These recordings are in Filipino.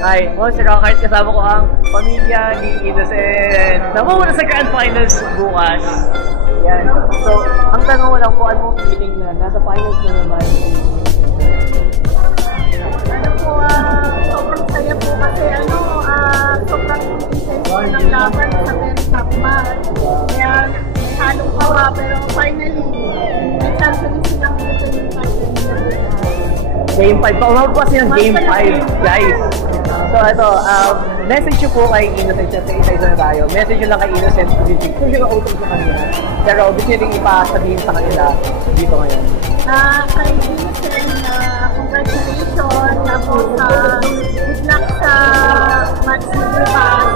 Hi, Monster Rockers. Kasama ko ang pamilya ni Innocent. Namumuna sa Grand Finals bukas. Yan. So, ang tanong ko lang po, ano mong feeling na nasa finals na naman? Ano po, sobrang saya po kasi sobrang intense ng laban sa very top match. Kaya halong kawa, pero finally, may chance rin silang gusto yung final nila. Game 5. Paumabot pa siya ng Game 5, guys. So, ito, message nyo po kay Innocent. Siyempre, isa-isa na tayo. Message nyo lang kay Innocent. Kung yung auto sa kanila. Pero, gusto nyo ipasabihin sa kanila dito ngayon. Kay Innocent, congratulations. Tapos, good luck sa match na bukas.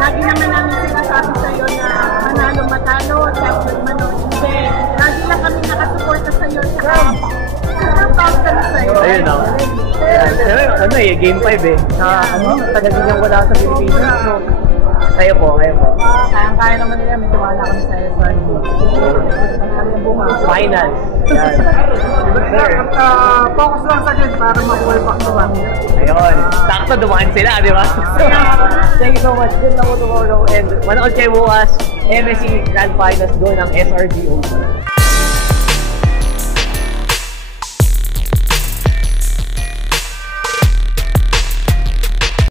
Lagi naman namin sinasabi sa'yo na manalo-matalo, siyempre hindi. Lagi lang kami nakasuporta sa'yo. Ayun na. Ano Game 5 eh. Taga-ginyang wala sa Pilipinas. So, kayo po. Kayang-kaya naman nila, may tiwala kami sa SRG. Finals. Yan. Sir, focus lang sa game para makuha yung back-to-back. Ayun. Sakto dumaan sila, di ba? Thank you so much. Good luck tomorrow. And manood kayo bukas. MSC Grand Finals doon ng SRG.